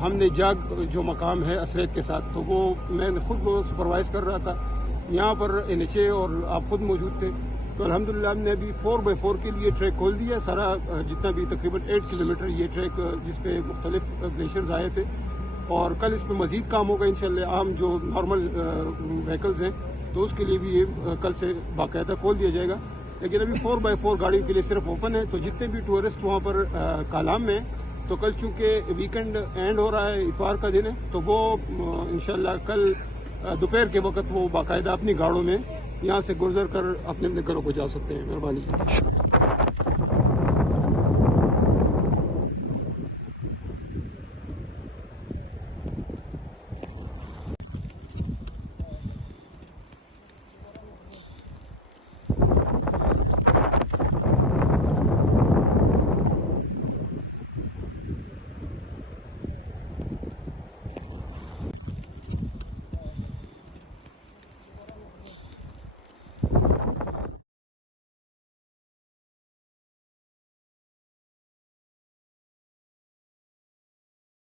हमने जाग जो मकाम है असरत के साथ, तो वो मैं खुद सुपरवाइज कर रहा था। यहाँ पर NHA और आप खुद मौजूद थे। तो अल्हम्दुलिल्लाह हमने अभी 4x4 के लिए ट्रैक खोल दिया। सारा जितना भी तकरीबन 8 किलोमीटर ये ट्रैक जिसपे मुख्तलिफ ग्लेशियर्स आए थे, और कल इस पर मज़ीद काम होगा इंशाल्लाह। आम जो नॉर्मल व्हीकल्स हैं तो उसके लिए भी ये कल से बाकायदा खोल दिया जाएगा। लेकिन अभी 4x4 गाड़ी के लिए सिर्फ ओपन है। तो जितने भी टूरिस्ट वहाँ पर कालाम में, तो कल चूँकि वीकेंड एंड हो रहा है, इतवार का दिन है, तो वो इंशाल्लाह कल दोपहर के वक्त वो बाकायदा अपनी गाड़ियों में यहाँ से गुजर कर अपने अपने घरों को जा सकते हैं। मेहरबानी।